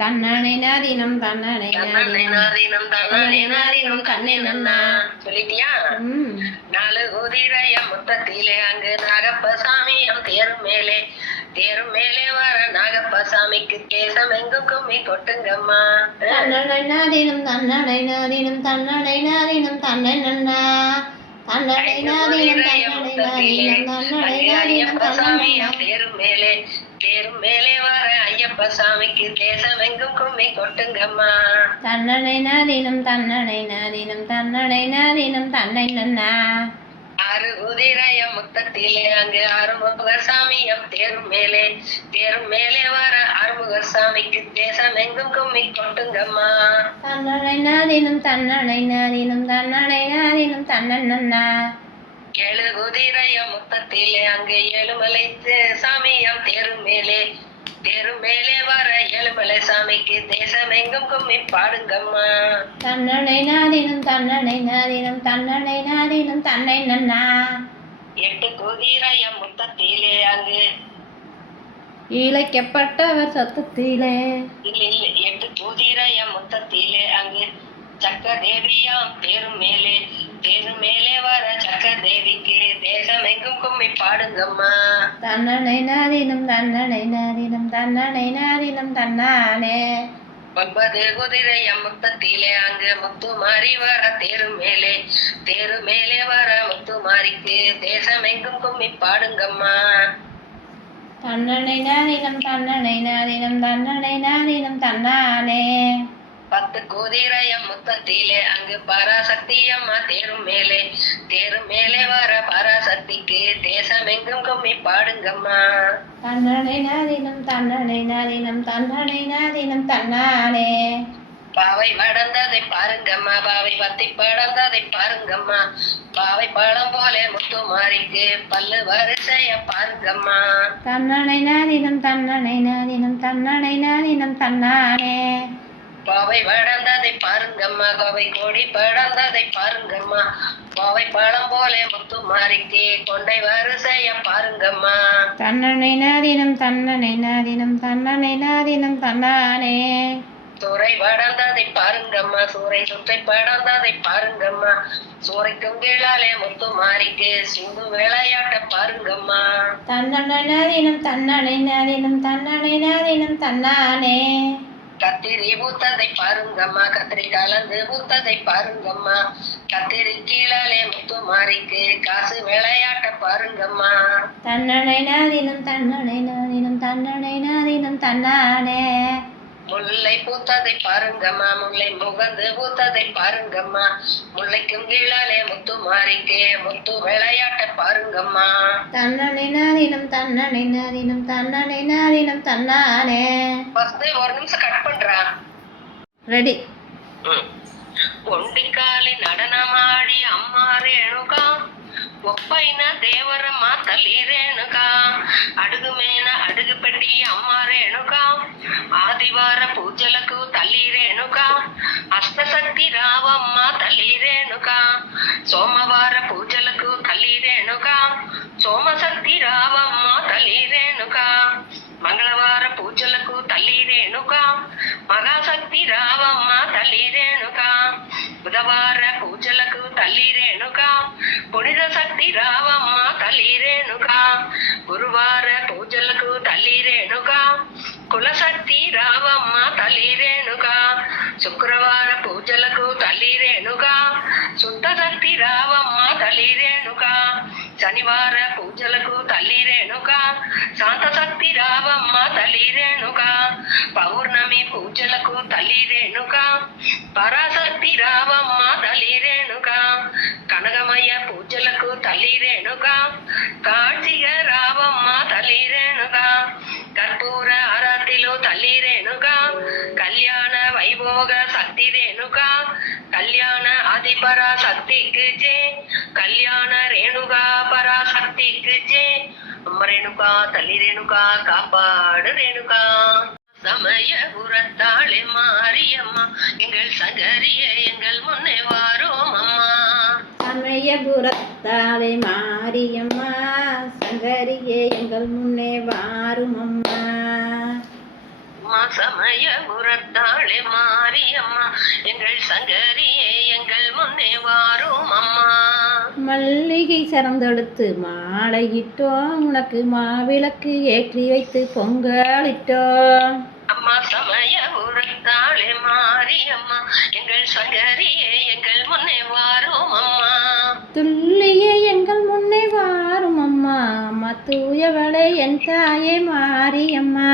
தன்னனை நாதீனம் தன்னனை நாதீனம் தன்னனை நாதீனம் தன்னை நன்னா சொல்லிட்டியா? நாலு குதிரைய மொத்தத்திலே அங்கு நாகப்பசாமியம் தேரும் மேலே வர நாகப்பசாமிக்கு கேசம் எங்கும் கும்மி கொட்டுங்கம்மா. தன்னனை நாதீனம் தன்னனை நாதீனம் தன்னனை நாதீனம் தன்னை நன்னா தன்னனை நாதீனம் தன்னனை நாதீனம் தன்னனை நாதீனம் தன்னனை தேரும் மேலே வர ஐயப்ப சாமிக்கு தேசம் எங்கும் கும்மி கொட்டுங்கம்மா. தன்னனை நாதீனம் தன்னனை நாதீனம் தன்னனை நாதீனம் தன்னை நன்னா ஆறு குதிரைய முத்தத்திலே அங்கு ஆறுமுக சாமியம் தேரும் மேலே வர ஆறுமுக சாமிக்கு தேசம் எங்கும் கும்மி கொட்டுங்கம்மா. தன்னனை நாதீனம் தன்னனை நாதீனம் தன்னனை நாதீனம் தன்னை நன்னா ஏழு குதிரைய முத்தத்திலே அங்கு ஏழுமலை சாமியம் தேரும் மேலே வர ஏழுமலை சாமிக்கு தேசம் எங்கும் கும்மி பாடுங்கம்மா. தன்னனை நாதீனம் தன்னனை நாதீனம் தன்னனை நாதீனம் தன்னை நன்னா எட்டு குதிரைய முத்தத்திலே அங்கு இழைக்கப்பட்டவர் சத்தத்திலே எட்டு குதிரைய முத்தத்திலே அங்கு சக்க தேவியாம் தேரும் மேலே வர சக்க தேவிக்கு தேசம் எங்கும் கும்மி பாடுங்கம்மா. தன்னனை நாதீனம் தன்னனை நாதீனம் தன்னனை நாதீனம் தன்னானே ஒன்பது குதிரைய முத்தத்திலே அங்கு முத்து மாறி வர தேரும் மேலே வர முத்து மாறிக்கு தேசம் எங்கும் கும்மி பாடுங்கம்மா. தன்னனை நாதீனம் தன்னனை நாதீனம் தன்னனை நாதீனம் தன்னானே பத்து குதிரைய முத்தத்திலே அங்கு பராசக்தி அம்மா தேரும் மேலே வர பராசக்திக்கு தேசம் எங்கும் கும்மி பாடுங்கம்மா. தன்னனை நாதீனம் தன்னனை நாதீனம் தன்னனை நாதீனம் தன்னானே பாவை வளர்ந்ததை பாருங்கம்மா, பாவை பத்தி படர்ந்ததை பாருங்கம்மா, பாவை பழம் போல முத்து மாறிக்கு பல்லு வரிசைய பாருங்கம்மா. தன்னனை நாதீனம் தன்னனை நாதீனம் தன்னனை நாதீனம் தன்னானே பாவை வளர்ந்ததை பாருங்கம்மா, பாவை கோடி படர்ந்ததை பாருங்கம்மா, பாவை பழம் போல முத்து மாறிக்கு கொண்டை வரிசைய பாருங்கம்மா. தன்னனை நாதீனம் தன்னனை நாதீனம் தன்னனை நாதீனம் தன்னானே சூறை வளர்ந்ததை பாருங்கம்மா, சூறை சுற்றை படர்ந்ததை பாருங்கம்மா, சூறைக்கும் கீழாலே முத்து மாறிக்கு சிந்து விளையாட்ட பாருங்கம்மா. தன்னனை நாதீனம் தன்னனை நாதீனம் தன்னனை நாதீனம் தன்னானே கத்திரி பூத்ததை பாருங்கம்மா, கத்திரி கலந்து பூத்ததை பாருங்கம்மா, கத்திரி கீழாலே முத்து மாறிக்கு காசு விளையாட்ட பாருங்கம்மா. தன்னனை நாதீனம் தன்னனை நாதீனம் தன்னனை நாதீனம் தன்னானே முல்லை பூத்ததை பாருங்கம்மா, முல்லை முகந்து பூத்ததை பாருங்கம்மா, முல்லைக்கும் கீழாலே முத்து மாறிக்கு முத்து விளையாட்ட பாருங்கம்மா. தன்னனை நாதீனம் தன்னனை நாதீனம் தன்னனை நாதீனம் தன்னானே ஒரு நிமிஷம் கட் பண்றா. ரெடி. ஒண்டிக்காலி நடனமாடி அம்மா ரேணுகா ஒப்பைன தேவரಮ್ಮ తల్లి రేణుకా అడుగుమేన అడుగు పెట్టి అమ్మ రేణుకా ఆదివార పూజలకు తల్లి రేణుకా అష్టశక్తి రావమ్మ తల్లి రేణుకా సోమవార పూజలకు తల్లి రేణుకా సోమశక్తి రావమ్మ తల్లి రేణుకా మంగళవార పూజలకు తల్లి రేణుకా మహాశక్తి రావమ్మ తల్లి రేణుకా బుధవార పూజలకు తల్లి రేణుకా పుణిత శక్తి రావమ్మ తల్లి రేణుకా గురువార పూజలకు తల్లి రేణుకా కులశక్తి రావమ్మ తల్లి రేణుకా శుక్రవార పూజలకు తల్లి రేణుకా శుద్ధ శక్తి రావమ్మ తల్లి రేణుకా శనివార పూజలకు తల్లి రేణుకా శాంత శక్తి రావమ్మ తల్లి రేణుకా పౌర్ణమి పూజలకు తల్లి రేణుకా పరాశక్తి రావమ్మ తల్లి రేణుకా కనకమయ్య పూజలకు తల్లి రేణుకా కార్తీక రావమ్మ తల్లి రేణుకా కర్పూర ఆరాతిలో తల్లి రేణుకా కళ్యాణ వైభోగ శక్తి రేణుకా కళ్యాణ ఆది పరాశక్తికి జై కళ్యాణ రేణుకా పరాశక్తికి జై అమ్మ రేణుకా తల్లి రేణుకా காப்பாடு ரேணுகா. சமயபுரத்தாளே மாரியம்மா எங்கள் சங்கரிய எங்கள் முன்னே வாரோம் அம்மா. சமயபுரத்தாளே மாரியம்மா சங்கரியே எங்கள் முன்னே வாரும் அம்மா. அம்மா சமய புறத்தாளே மாரியம்மா எங்கள் சங்கரியே எங்கள் முன்னே வாரும் அம்மா. மல்லிகை சரந்தெடுத்து மாலையிட்டோம், உனக்கு மாவிளக்கு ஏற்றி வைத்து பொங்கலிட்டோம். அம்மா சமய புறத்தாளே மாரியம்மா எங்கள் சங்கரியே எங்கள் முன்னே வாரும் அம்மா. துள்ளியே எங்கள் முன்னே வாரும் அம்மா, அம்மா தூயவளே என் தாயே மாரியம்மா.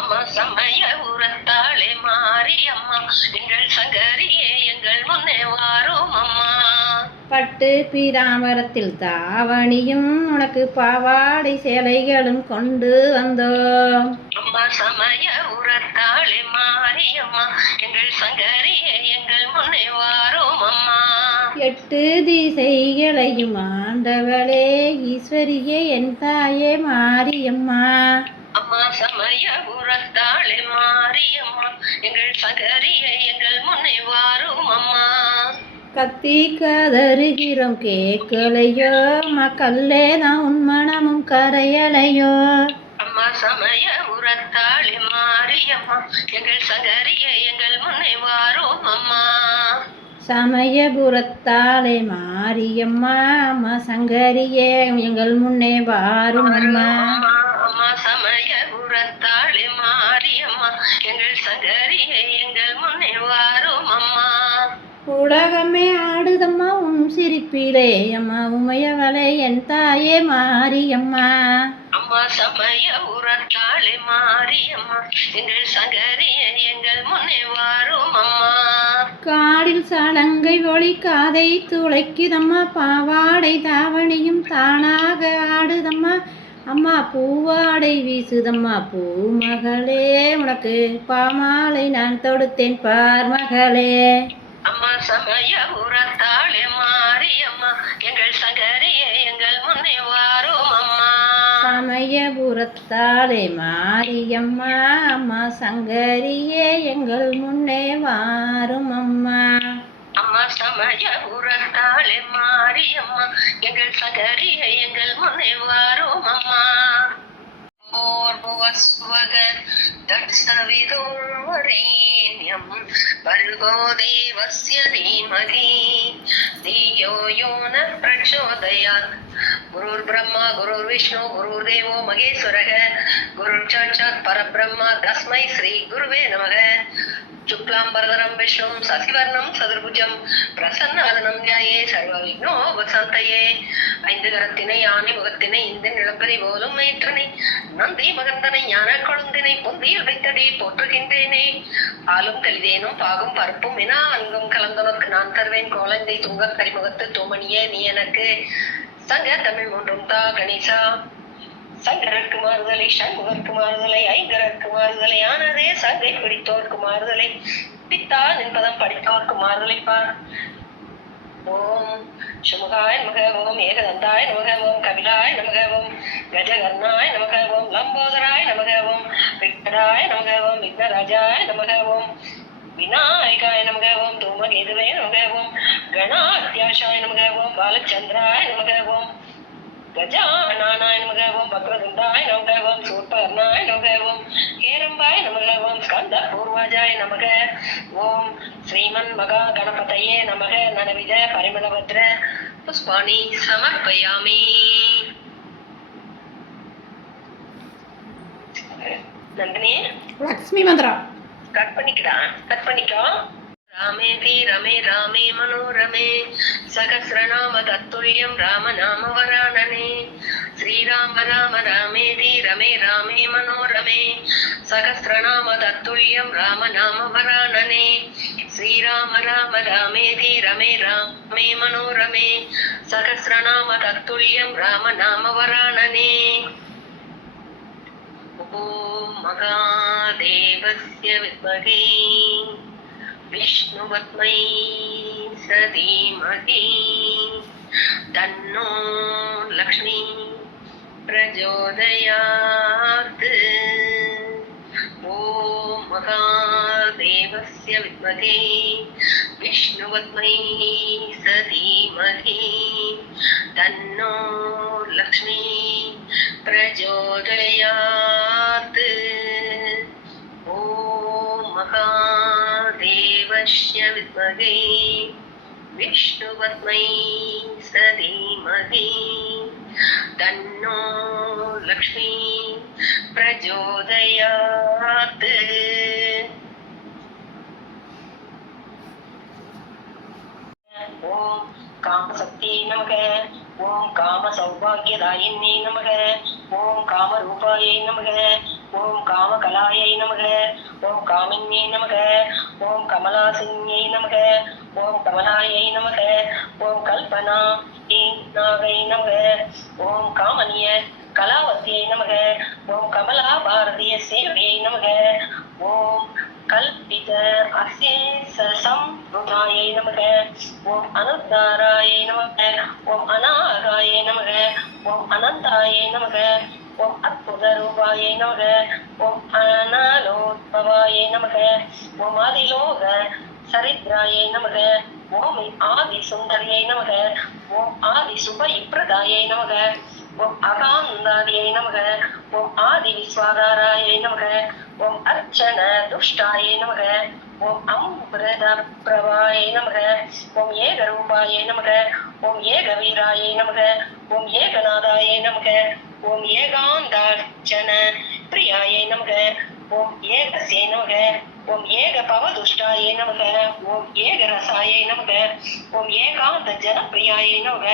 அம்மா சமய புறத்தாளே மாரியம்மா எங்கள் சங்கரியே எங்கள் முன்னே வாரும் அம்மா. பட்டு பீதாம்பரத்தில் தாவணியும் உனக்கு பாவாடை சேலைகளும் கொண்டு வந்தோம். அம்மா சமய புறத்தாளே மாரியம்மா எங்கள் சங்கரியே எங்கள் முன்னே வாரும் அம்மா. 8 திசைகளையும் ஆண்டவளே ஈஸ்வரியே என் தாயே மாரியம்மா. அம்மா சமய புறத்தாளே மாரியம்மா எங்கள் சங்கரியே எங்கள் முன்னே வாரும் அம்மா. கத்தி கதறுகிறோம் கேட்கலையோ, மக்களே தான் உன் மனமும் கரையலையோ. அம்மா சமய புறத்தாளே மாரியம்மா எங்கள் சங்கரியே எங்கள் முன்னே வாரும் அம்மா. சமயபுரத்தாலே மாரியம்மா, அம்மா சங்கரியே எங்கள் முன்னே வாரும் அம்மா. அம்மா சமய புறத்தாளே மாரியம்மா எங்கள் சங்கரியே எங்கள் முன்னே வாரும் அம்மா. உலகமே ஆடுதம்மா உன் சிரிப்பிலே, அம்மா உமையவளே என் தாயே மாரியம்மா. அம்மா சமய புறத்தாளே மாரியம்மா எங்கள் சங்கரியே எங்கள் முன்னே வாரும் அம்மா. காடில் சலங்கை ஒளி காதை துளைக்குதம்மா, பாவாடை தாவணியும் தானாக ஆடுதம்மா, அம்மா பூவாடை வீசுதம்மா பூமகளே, உனக்கு பாமாலை நான் தொடுத்தேன் பார் மகளே. அம்மா சமய புறத்தாளே மாரியம்மா எங்கள் சங்கரியே எங்கள் முன்னே வாரும் அம்மா. சமயபுரத்தாலே மாரியம்மா, அம்மா சங்கரியே எங்கள் முன்னே வாரும் அம்மா. அம்மா சமய புறத்தாளே மாரியம்மா எங்கள் சங்கரியே எங்கள் முன்னே வாரும் அம்மா. தத்சவிதுர்வரேண்யம் பர்கோ தேவஸ்ய தீமஹி धियो यो न प्रचोदयात्. गुरुर् ब्रह्मा गुरुर् विष्णु गुरुर्देवो महेश्वरः गुरुर् साक्षात् परब्रह्म तस्मै श्री गुरुवे नमः. शुक्लाम्बरधरं विष्णुं शशिवर्णं चतुर्भुजं प्रसन्नवदनं ध्याये सर्वविघ्नोपशान्तये. 5 கரத்தினை யானை முகத்தினை இந்த நிலப்பதி போலும் மேற்றனை நந்தி மகந்தனை ஞான கொழுந்தினை பொந்தியில் வைத்தடி போற்றுகின்றேனே. பாலும் கலிதேனும் பாகும் பருப்பும் என அங்கும் கலந்தனக்கு நான் தருவேன் கோலந்தை துங்க கரிமுகத்து தூமணியே நீ எனக்கு. சங்க தமிழ் மூன்றும் தா கணேசா. சங்கரருக்கு மாறுதலை சண்முகருக்கு மாறுதலை ஐங்கரருக்கு மாறுதலை ஆனதே சங்கை பிடித்தோர்க்கு மாறுதலை பித்தா நின்பதம் படித்தோர்க்கு மாறுதலை பார். ஓம் சுமுகாய நமக ஓம் ஏகதந்தாய நமக ஓம் கபிலாய நமக ஓம் கஜகர்ணாய நமக ஓம் லம்போதராய நமக ஓம் விக்டராய நமக ஓம் விக்னராஜாய நமக ஓம் விநாயகாய நமக ஓம் தூமகேதுவே நமக ஓம் கணாத்யாசாய நமக ஓம் பாலச்சந்திராய நமக ஓம் கஜானாய நமக ஓம் வக்ரதுண்டாய நமக ஓம் சூர்பகர்ணாய நமக ஓம் கேரம்பாய நமக ஓம் ஸ்கந்த பூர்வாஜாய நமக ஓம் ஸ்ரீமன் மகா கணபதயே நமக. நனவித பரிமளபத்ர புஷ்பாணி சமர்ப்பயாமி. நந்தினி லக்ஷ்மி மந்திரம் கட் பண்ணிக்கோ. ராமேதி ரமே ராமே மனோரமே சகஸ்ரநாம தத்துல்யம் ராம நாம வராணனே. ஸ்ரீராம ராம ராமேதி ரமே ராமே மனோரமே சகஸ்ரநாம தத்துல்யம் ராம நாம வராணனே. ஸ்ரீராம ராம ராமேதி ரமே ராமே மனோரமே சகஸ்ரநாம தத்துல்யம் ராம நாம வராணனே. ஓம் மகாதேவஸ்ய வித்மஹே विष्णुवत्मै सधीमहि तन्नो लक्ष्मी प्रचोदयात्. ॐ महादेवस्य विद्महे विष्णुवत्मै सधीमहि तन्नो लक्ष्मी प्रचोदयात्. ॐ महादेवस्य विद्महे विष्णुपत्नी धीमहि तन्नो लक्ष्मी प्रचोदयात्। ओम कामशक्ति नमः। ओम काम सौभाग्यदायिन्ये नमः। ओम काम रूपायै नमः। ओम काम कलायै नमः। ओम कामिन्यै नमः। ओम कमलासिन्यै नमः। ओम कमलायै नमः। ओम कल्पना नागै नमः। ओम कामनीय कलावत्यै नमः। ओम कमला भारतीय सेव्यै नमः। ओम कल्पित अशेष संवृतायै नमः। ओम अनुद्धाराय नमः। ओम अनागाय नमः। ओम अनंताय नमः। ओम अद्भुत रूपाय नमः। ओम अनलोद्भवाय नमः। ओम आदिलोक सरिद्राय नमः। ओम आदि सुंदर्यै नमः। ओम आदि सुभप्रदाय नमः। ओम अकान्दाय नमः। ओम आदि विश्वाधाराय नमः। ओम अर्चन दुष्टाय नमः। ओम अमृत प्रभाय नमः। ओम एकरूपाय नमः। ओम एकवीराय नमः। ओम एकनादाय नमः। ओम एकान्तार्चन प्रियाय नमः। ओम एकस्य नमः। ओम एकपवदुष्टाय नमः। ओम एकरसाय नमः। ओम एकान्त जनप्रियाय नमः।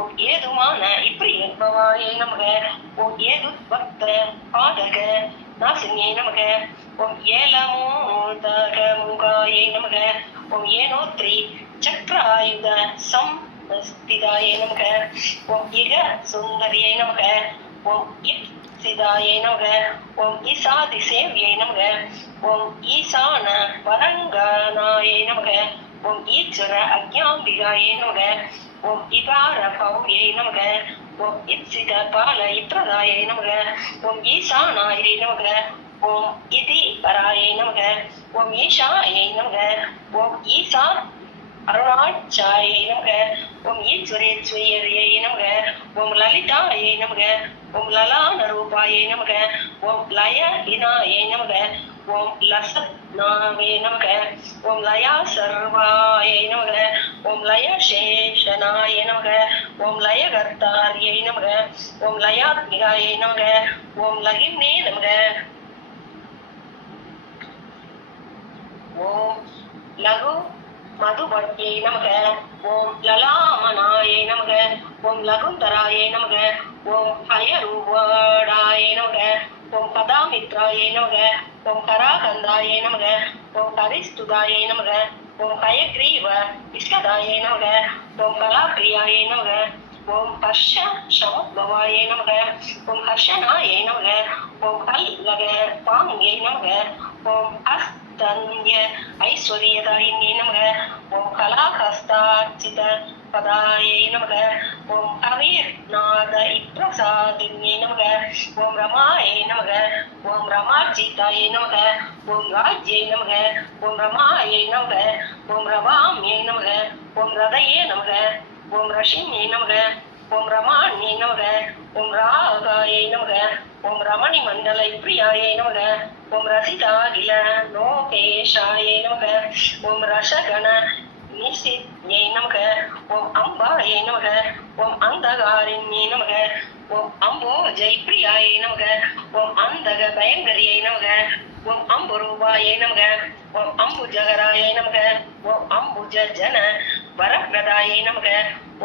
ओम एदुमान इप्रियभवाय नमः। ओम एदुद्भक्त पादक नासिन्यै नमः। ओम एलमोदकमुखाय नमः। ओम एनोत्रि चक्रायुध संस्थिताय नमः। ओम इग सुंदर्यै नमः। ओम इप्सिताय नमः। ओम ईशादिसेव्यै नमः। ओम ईशान वरंगनाय नमः। ओम ईश्वर अज्ञाम्बिकाय नमः। ओम इकार भव्यै नमः। ओम इप्सित बाल इप्रदाय नमः। ओम ईशानाय नमः। ओम इति पराय नमः। ओम ईशाय नमः। ओम ईशा अरुणाचाय नमः। ओम ईश्वरेश्वर्यै नमः। ओम ललिताय नमः। ओम ललानरूपाय नमः। ओम लयहीनाय नमः। ओम लसत्नावे नमः। ओम लया सर्वाय नमः। ओम लयशेषनाय नमः। ओम लयकर्तार्यै नमः। ओम लयात्मिकाय नमः। ओम लहिम्ने नमः। ओम लघु मधुवर्त्यै नमः। ओम ललामनाय नमः। ओम लघुन्तराय नमः। ओम हयरूपाय नमः। ओम पदामित्राय नमः। ओम कराकन्दाय नमः। ओम करिस्तुताय नमः। ओम हयग्रीव इष्टदाय नमः। ओम कलाप्रियाय नमः। ओम हर्ष समुद्भवाय नमः। ओम हर्षनाय नमः। ओम कल्लग पाङ्ग्यै नमः। ओम तन्य ऐश्वर्यदायिन्यै नमः। ओम कलाहस्तार्चित पदायै नमः। ओम अवीर्नाद इप्रसादिन्यै नमः। ओम रमायै नमः। ओम रमार्चिताय नमः। ओम राज्यै नमः। ओम रमायै नमः। ओम रवाम्यै नमः। ओम हृदये नमः। ओम रशिम्यै नमः। ओम रमाण्यै नमः। ओम रागाय नमः। ओम रमणिमण्डल प्रियाय नमः। ओम रसिताखिल लोकेशाय नमः। ओम रसगण निशित्यै नमः। ओम अम्बाय नमः। ओम अंधकारिण्यै नमः। ओम अम्बोजप्रियाय नमः। ओम अंधक भयंकर्यै नमः। ओम अम्बुरूपाय नमः। ओम अम्बुजगराय नमः। ओम अम्बुज जन वरप्रदाय नमः।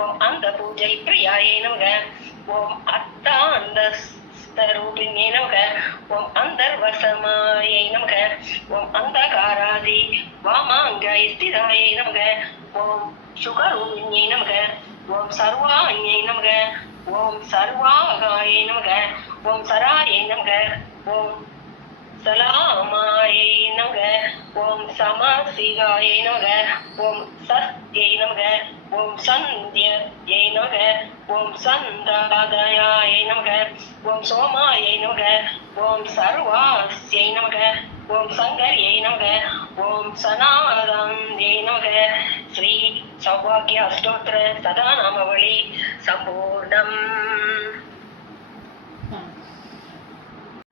ओम अंधपूजप्रियाय नमः। ओम अत्तान्तरूपिण्यै नमः। ओम अंतर्वसमायै नमः। ओम अंधकारादि वामांगाय स्थिताय नमः। ओम शुकरूपिण्यै नमः। ओम सर्वाण्यै नमः। ओम सर्वागाय नमः। ओम सरायै नमः। ओम सलामायै नमः। ओम समसिगाय नमः। ओम सत्यै नमः। ओम सन्ध्यै नमः। ओम सन्दादयाय नमः। ओम सोमायै नमः। ओम सर्वास्यै नमः। ओम संगर्यै नमः। ओम सनातन्यै नमः। श्री सौभाग्य अष्टोत्तर सदानामावली संपूर्णम्।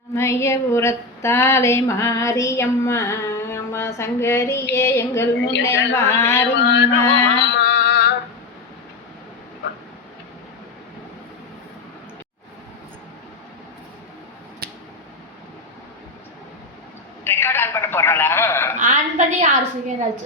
சமயபுரத்தாலே மாரியம்மா அம்மா சங்கரியே எங்கள் முன்னே எங்கள் வாரும் அம்மா. அம்மா. ரெக்கார்ட் ஆன் பண்ண போறாளா? ஆன் பண்ணி 6 செகண்ட் ஆச்சு.